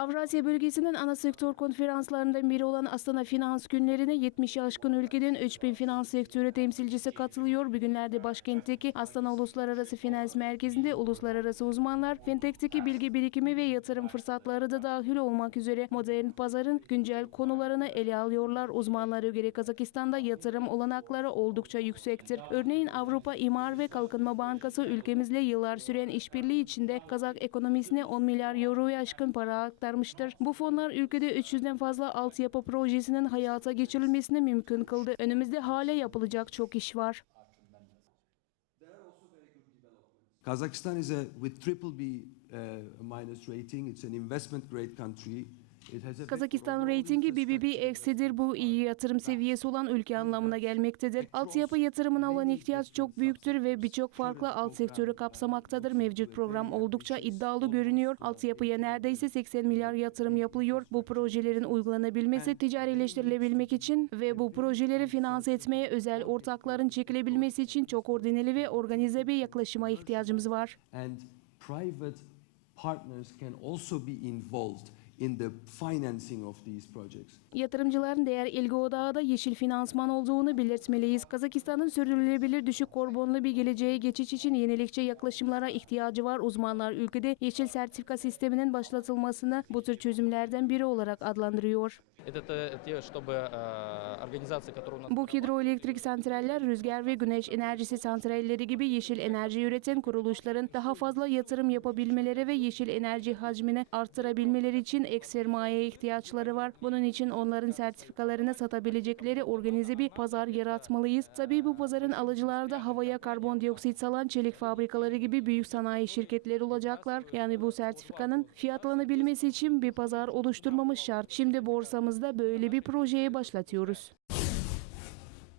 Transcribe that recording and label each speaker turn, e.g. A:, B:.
A: Avrasya bölgesinin ana sektör konferanslarından biri olan Astana Finans Günlerine 70'i aşkın ülkeden 3000 finans sektörü temsilcisi katılıyor. Bugünlerde başkentteki Astana Uluslararası Finans Merkezi'nde uluslararası uzmanlar, fintech'teki bilgi birikimi ve yatırım fırsatları da dahil olmak üzere modern pazarın güncel konularını ele alıyorlar. Uzmanlara göre Kazakistan'da yatırım olanakları oldukça yüksektir. Örneğin Avrupa İmar ve Kalkınma Bankası ülkemizle yıllar süren işbirliği içinde Kazak ekonomisine 10 milyar euroya aşkın para aktarmıştır. Bu fonlar ülkede 300'den fazla altyapı projesinin hayata geçirilmesini mümkün kıldı. Önümüzde hala yapılacak çok iş var.
B: Kazakhstan is a with triple B uh, minus rating. It's an investment grade country.
A: Kazakistan reytingi BBB eksidir. Bu iyi yatırım seviyesi olan ülke anlamına gelmektedir. Altyapı yatırımına olan ihtiyaç çok büyüktür ve birçok farklı alt sektörü kapsamaktadır. Mevcut program oldukça iddialı görünüyor. Altyapıya neredeyse 80 milyar yatırım yapılıyor. Bu projelerin uygulanabilmesi, ticarileştirilebilmek için ve bu projeleri finanse etmeye özel ortakların çekilebilmesi için çok ordineli ve organize bir yaklaşıma ihtiyacımız var.
B: and private partners can also be involved in the financing of these projects.
A: Yatırımcıların değer ilgi odağı da yeşil finansman olduğunu belirtmeliyiz. Kazakistan'ın sürdürülebilir düşük karbonlu bir geleceğe geçiş için yenilikçi yaklaşımlara ihtiyacı var. Uzmanlar ülkede yeşil sertifika sisteminin başlatılmasını bu tür çözümlerden biri olarak adlandırıyor. Bu hidroelektrik santraller, rüzgar ve güneş enerjisi santralleri gibi yeşil enerji üreten kuruluşların daha fazla yatırım yapabilmeleri ve yeşil enerji hacmini arttırabilmeleri için ek sermayeye ihtiyaçları var. Bunun için onların sertifikalarını satabilecekleri organize bir pazar yaratmalıyız. Tabii bu pazarın alıcılarda havaya karbondioksit salan çelik fabrikaları gibi büyük sanayi şirketleri olacaklar. Yani bu sertifikanın fiyatlanabilmesi için bir pazar oluşturmamız şart. Şimdi borsamızda böyle bir projeye başlatıyoruz.